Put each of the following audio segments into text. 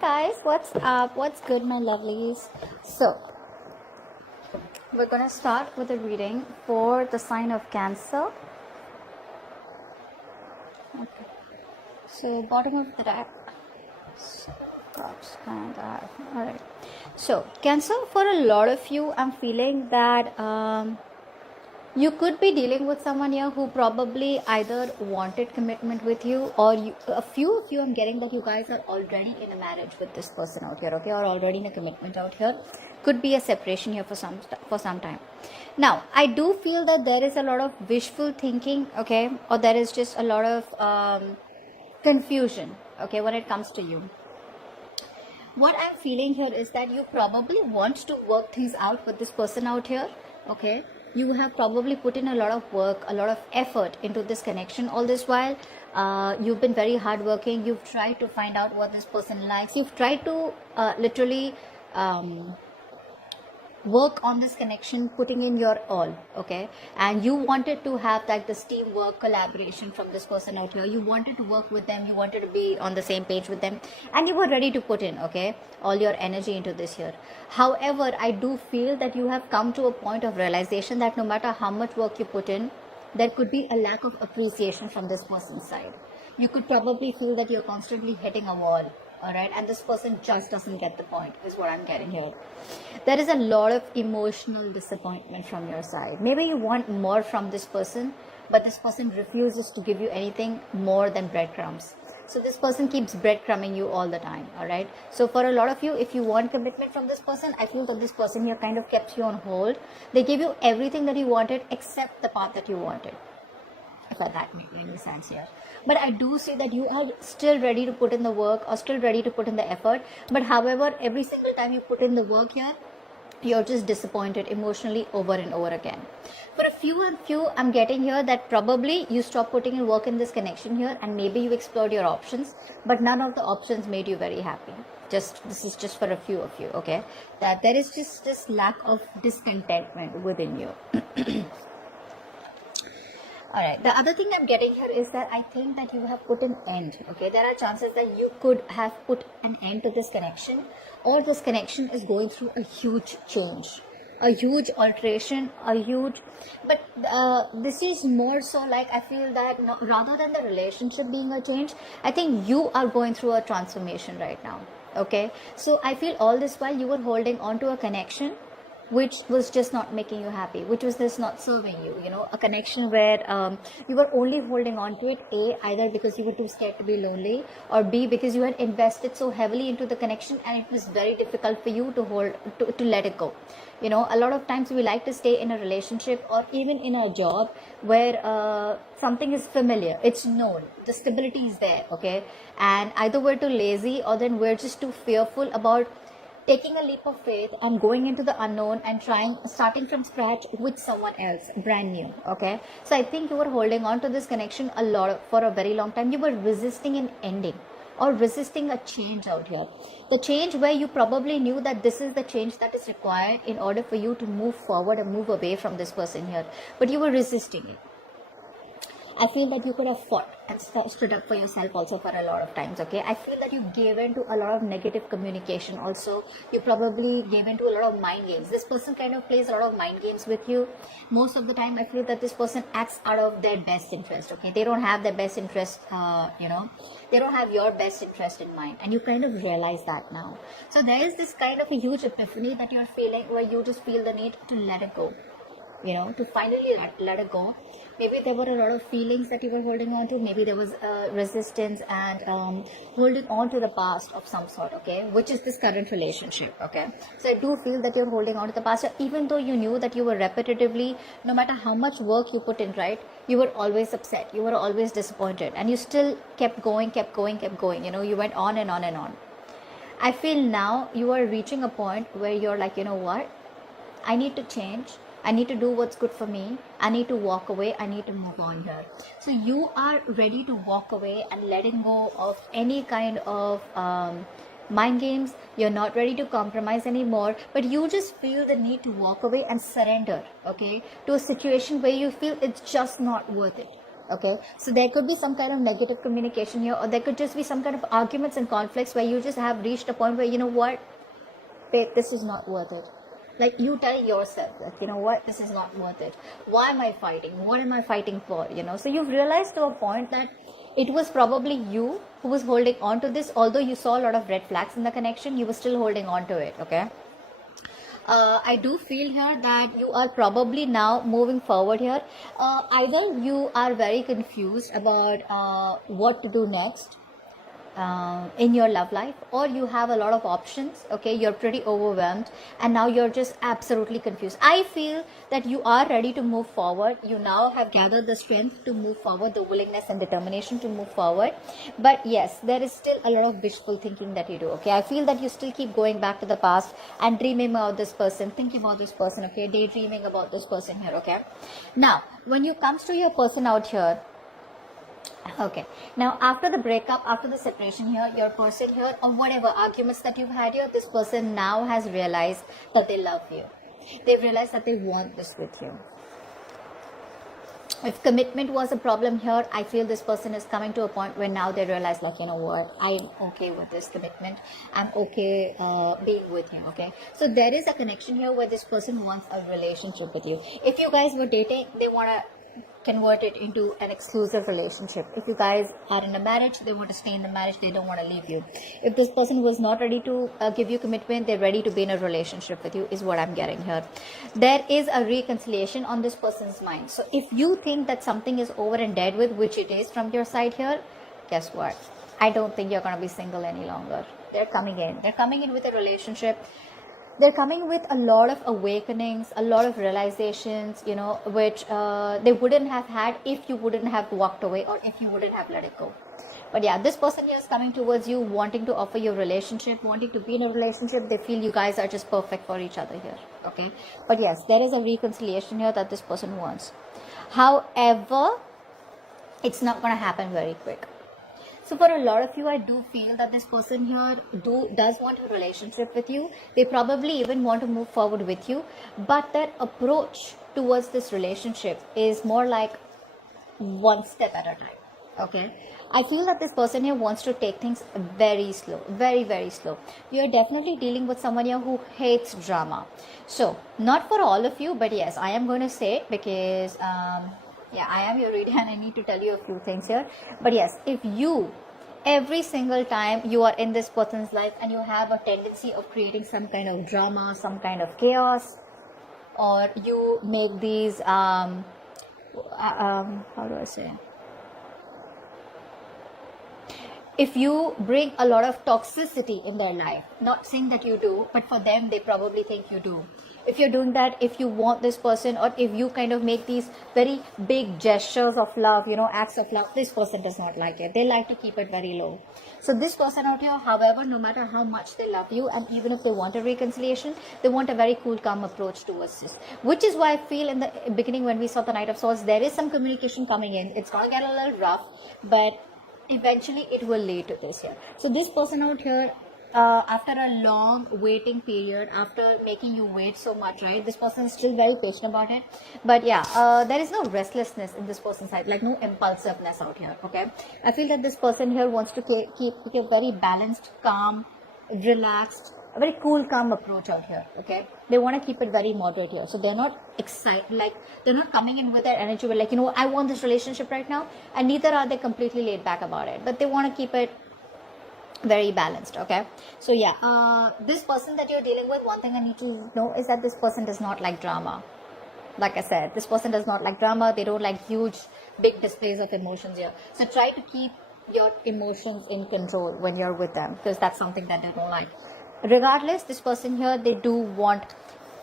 guys, what's up? What's good, my lovelies? So, we're gonna start with a reading for the sign of Cancer. Okay. So, bottom of the deck. So, cups and that. Alright. So, Cancer, for a lot of you, I'm feeling that you could be dealing with someone here who probably either wanted commitment with you, or a few of you, I'm getting that you guys are already in a marriage with this person out here, okay, or already in a commitment out here. Could be a separation here for some time. Now, I do feel that there is a lot of wishful thinking, okay, or there is just a lot of confusion, okay, when it comes to you. What I'm feeling here is that you probably want to work things out with this person out here, okay. You have probably put in a lot of work, a lot of effort into this connection all this while. You've been very hardworking. You've tried to find out what this person likes. You've tried to literally work on this connection, putting in your all, okay, and you wanted to have like this teamwork, collaboration from this person out here. You wanted to work with them, you wanted to be on the same page with them, and you were ready to put in, okay, all your energy into this here. However, I do feel that you have come to a point of realization that no matter how much work you put in, there could be a lack of appreciation from this person's side. You could probably feel that you're constantly hitting a wall, all right, and this person just doesn't get the point, is what I'm getting here. There is a lot of emotional disappointment from your side. Maybe you want more from this person, but this person refuses to give you anything more than breadcrumbs. So this person keeps breadcrumbing you all the time, all right. So for a lot of you, if you want commitment from this person, I feel that this person here kind of kept you on hold. They gave you everything that you wanted except the part that you wanted, if that makes any sense here. But I do see that you are still ready to put in the work, or still ready to put in the effort. But however, every single time you put in the work here, you're just disappointed emotionally over and over again. For a few, I'm getting here that probably you stopped putting in work in this connection here, and maybe you explored your options, but none of the options made you very happy. This is just for a few of you, okay, that there is just this lack of discontentment within you. Alright, the other thing I'm getting here is that I think that you have put an end, okay. There are chances that you could have put an end to this connection, or this connection is going through a huge change, a huge alteration, but this is more so like, I feel that rather than the relationship being a change, I think you are going through a transformation right now, okay. So I feel all this while you were holding on to a connection which was just not making you happy, which was just not serving you, a connection where you were only holding on to it, either because you were too scared to be lonely, or B, because you had invested so heavily into the connection and it was very difficult for you to let it go. A lot of times we like to stay in a relationship or even in a job where something is familiar, it's known, the stability is there, okay, and either we're too lazy, or then we're just too fearful about taking a leap of faith and going into the unknown and starting from scratch with someone else brand new, okay. So I think you were holding on to this connection a lot for a very long time. You were resisting an ending or resisting a change out here, the change where you probably knew that this is the change that is required in order for you to move forward and move away from this person here, but you were resisting it. I feel that you could have fought and stood up for yourself also for a lot of times, okay. I feel that you gave in to a lot of negative communication also. You probably gave in to a lot of mind games. This person kind of plays a lot of mind games with you. Most of the time, I feel that this person acts out of their best interest, okay. They don't have their best interest, they don't have your best interest in mind, and you kind of realize that now. So there is this kind of a huge epiphany that you're feeling, where you just feel the need to let it go, to finally let it go. Maybe there were a lot of feelings that you were holding on to. Maybe there was resistance and holding on to the past of some sort, okay, which is this current relationship, okay. So I do feel that you're holding on to the past, even though you knew that you were repetitively, no matter how much work you put in, right, you were always upset, you were always disappointed, and you still kept going, you went on and on and on. I feel now you are reaching a point where you're like, what, I need to change, I need to do what's good for me, I need to walk away, I need to move on here. So you are ready to walk away and letting go of any kind of mind games. You're not ready to compromise anymore, but you just feel the need to walk away and surrender, okay, to a situation where you feel it's just not worth it. Okay, so there could be some kind of negative communication here, or there could just be some kind of arguments and conflicts where you just have reached a point where, you know what, babe, this is not worth it. Like, you tell yourself that, you know what, this is not worth it. Why am I fighting? What am I fighting for? You know, so you've realized to a point that it was probably you who was holding on to this. Although you saw a lot of red flags in the connection, you were still holding on to it. Okay, I do feel here that you are probably now moving forward here. Either you are very confused about what to do next in your love life, or you have a lot of options. Okay, you're pretty overwhelmed and now you're just absolutely confused. I feel that you are ready to move forward. You now have gathered the strength to move forward, the willingness and determination to move forward. But yes, there is still a lot of wishful thinking that you do. Okay, I feel that you still keep going back to the past and dreaming about this person, thinking about this person. Okay, daydreaming about this person here. Okay, now when you comes to your person out here, okay, now after the breakup, after the separation here, your person here, or whatever arguments that you've had here, this person now has realized that they love you. They've realized that they want this with you. If commitment was a problem here, I feel this person is coming to a point where now they realize, like, you know what, I'm okay with this commitment. I'm okay being with him. Okay, so there is a connection here where this person wants a relationship with you. If you guys were dating, they want to convert it into an exclusive relationship. If you guys are in a marriage, they want to stay in the marriage, they don't want to leave you. If this person was not ready to give you commitment, they're ready to be in a relationship with you, is what I'm getting here. There is a reconciliation on this person's mind. So if you think that something is over and dead with, which it is from your side here, guess what, I don't think you're going to be single any longer. They're coming in with a relationship. They're coming with a lot of awakenings, a lot of realizations, you know, which they wouldn't have had if you wouldn't have walked away, or if you wouldn't have let it go. But yeah, this person here is coming towards you, wanting to offer you a relationship, wanting to be in a relationship. They feel you guys are just perfect for each other here. Okay, but yes, there is a reconciliation here that this person wants. However, it's not going to happen very quick. So for a lot of you, I do feel that this person here does want a relationship with you. They probably even want to move forward with you, but their approach towards this relationship is more like one step at a time. Okay, I feel that this person here wants to take things very slow, very, very slow. You are definitely dealing with someone here who hates drama. So not for all of you, but yes, I am going to say, because yeah, I am your reader and I need to tell you a few things here. But yes, if you, every single time you are in this person's life and you have a tendency of creating some kind of drama, some kind of chaos, or you make these how do I say, if you bring a lot of toxicity in their life, not saying that you do, but for them, they probably think you do. If you're doing that, if you want this person, or if you kind of make these very big gestures of love, you know, acts of love, this person does not like it. They like to keep it very low. So this person out here, however, no matter how much they love you, and even if they want a reconciliation, they want a very cool, calm approach towards this. Which is why I feel in the beginning when we saw the Knight of Swords, there is some communication coming in. It's going to get a little rough, but eventually it will lead to this here. So this person out here, after a long waiting period, after making you wait so much, right, this person is still very patient about it. But yeah, there is no restlessness in this person's side, like no impulsiveness out here. Okay, I feel that this person here wants to keep a very balanced, calm, relaxed, a very cool, calm approach out here. Okay, they want to keep it very moderate here, so they're not excited, like they're not coming in with their energy with, like, you know, I want this relationship right now, and neither are they completely laid back about it, but they want to keep it very balanced. Okay, so yeah, this person that you're dealing with, one thing I need to know is that this person does not like drama. Like I said, this person does not like drama. They don't like huge, big displays of emotions here. So try to keep your emotions in control when you're with them, because that's something that they don't like. Regardless, this person here, they do want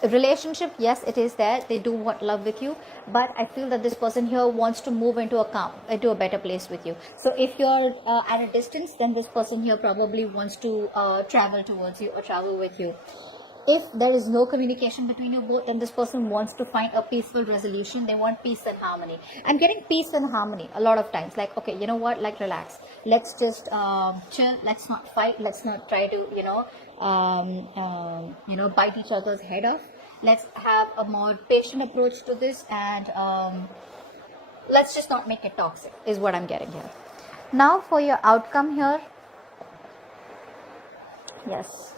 a relationship. Yes, it is there. They do want love with you, but I feel that this person here wants to move into a better place with you. So if you're at a distance, then this person here probably wants to travel towards you or travel with you. If there is no communication between you both, then this person wants to find a peaceful resolution. They want peace and harmony. I'm getting peace and harmony a lot of times. Like, okay, you know what? Like, relax. Let's just chill. Let's not fight. Let's not try to, bite each other's head off. Let's have a more patient approach to this, and let's just not make it toxic, is what I'm getting here. Now for your outcome here. Yes.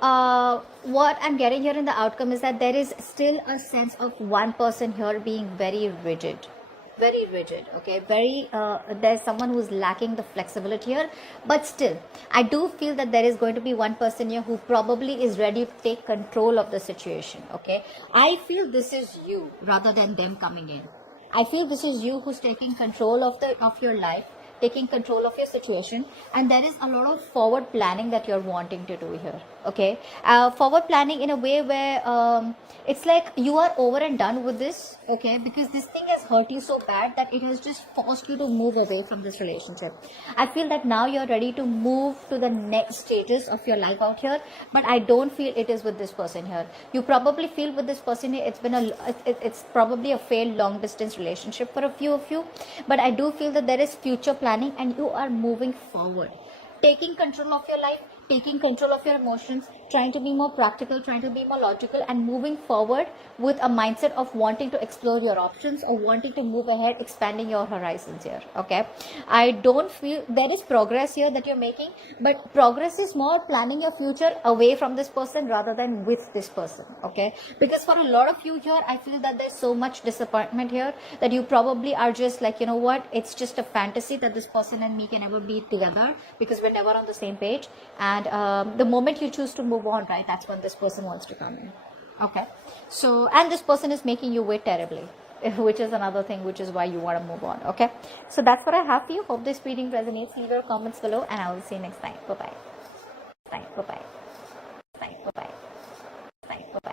What I'm getting here in the outcome is that there is still a sense of one person here being very rigid. Very rigid, okay? There's someone who's lacking the flexibility here, but still, I do feel that there is going to be one person here who probably is ready to take control of the situation, okay? I feel this is you rather than them coming in. I feel this is you who's taking control of your life, taking control of your situation, and there is a lot of forward planning that you're wanting to do here. Okay, forward planning in a way where it's like you are over and done with this. Okay, because this thing has hurt you so bad that it has just forced you to move away from this relationship. I feel that now you're ready to move to the next status of your life out here, but I don't feel it is with this person here. You probably feel with this person here it's probably a failed long distance relationship for a few of you, but I do feel that there is future planning and you are moving forward, taking control of your life, taking control of your emotions, trying to be more practical, trying to be more logical, and moving forward with a mindset of wanting to explore your options or wanting to move ahead, expanding your horizons here. Okay, I don't feel there is progress here that you're making, but progress is more planning your future away from this person rather than with this person. Okay, because for a lot of you here, I feel that there's so much disappointment here that you probably are just like, you know what, it's just a fantasy that this person and me can ever be together because we're never on the same page. And the moment you choose to move on, right, that's when this person wants to come in. Okay, so, and this person is making you wait terribly, which is another thing, which is why you want to move on. Okay, so that's what I have for you. Hope this reading resonates. Leave your comments below and I will see you next time. Bye bye.